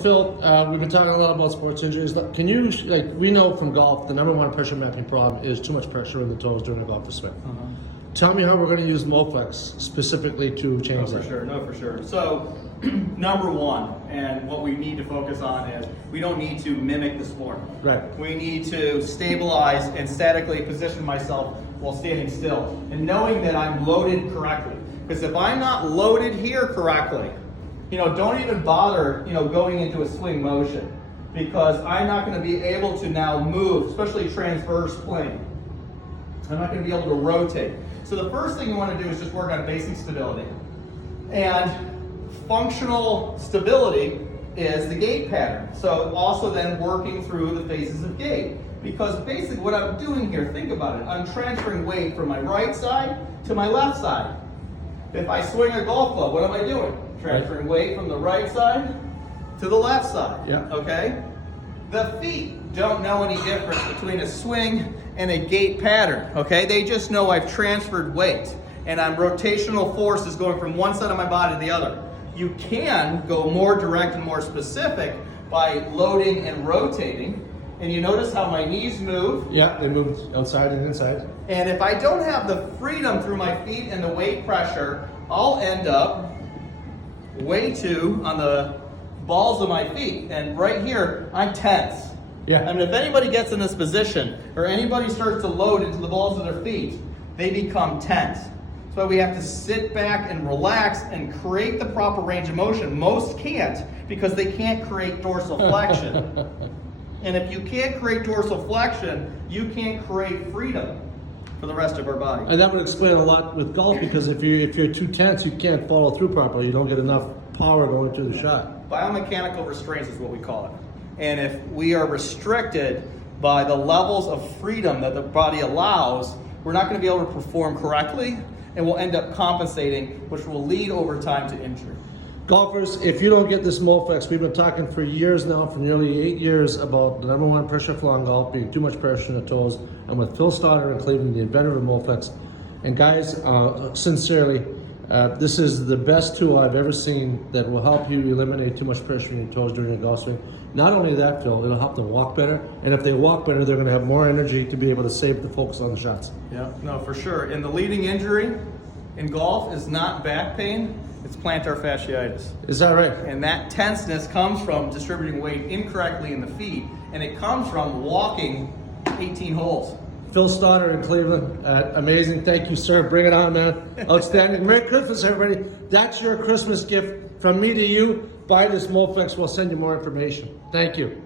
Phil, we've been talking a lot about sports injuries. Can you, we know from golf, the number one pressure mapping problem is too much pressure in the toes during a golfer swing. Tell me how we're going to use Moflex specifically to change that. For sure. So, number one, and what we need to focus on is we don't need to mimic the sport. Right. We need to stabilize and statically position myself while standing still and knowing that I'm loaded correctly. Because if I'm not loaded here correctly, don't even bother, going into a swing motion, because I'm not going to be able to now move, especially transverse plane. I'm not going to be able to rotate. So the first thing you want to do is just work on basic stability. And functional stability is the gait pattern. So also then working through the phases of gait. Because basically what I'm doing here, think about it, I'm transferring weight from my right side to my left side. If I swing a golf club, what am I doing? Transferring weight from the right side to the left side. Yeah. Okay? The feet don't know any difference between a swing and a gait pattern. Okay? They just know I've transferred weight and I'm rotational force is going from one side of my body to the other. You can go more direct and more specific by loading and rotating. And you notice how my knees move. Yeah, they move outside and inside. And if I don't have the freedom through my feet and the weight pressure, I'll end up way too on the balls of my feet. And right here, I'm tense. Yeah. I mean, if anybody gets in this position or anybody starts to load into the balls of their feet, they become tense. That's why we have to sit back and relax and create the proper range of motion. Most can't because they can't create dorsal flexion. And if you can't create dorsal flexion, you can't create freedom for the rest of our body. And that would explain a lot with golf, because if you're too tense, you can't follow through properly. You don't get enough power going through the shot. Biomechanical restraints is what we call it. And if we are restricted by the levels of freedom that the body allows, we're not going to be able to perform correctly, and we'll end up compensating, which will lead over time to injury. Golfers, if you don't get this Moflex, we've been talking for years now, for nearly 8 years, about the number one pressure flaw in golf being too much pressure in the toes. I'm with Phil Stoddard in Cleveland, the inventor of Moflex. And guys, sincerely, this is the best tool I've ever seen that will help you eliminate too much pressure in your toes during a golf swing. Not only that, Phil, it'll help them walk better. And if they walk better, they're going to have more energy to be able to save the focus on the shots. Yeah, no, for sure. And the leading injury in golf is not back pain. It's plantar fasciitis. Is that right? And that tenseness comes from distributing weight incorrectly in the feet, and it comes from walking 18 holes. Phil Stoddard in Cleveland, amazing. Thank you, sir. Bring it on, man. Outstanding. Merry Christmas, everybody. That's your Christmas gift from me to you. Buy this Moflex. We'll send you more information. Thank you.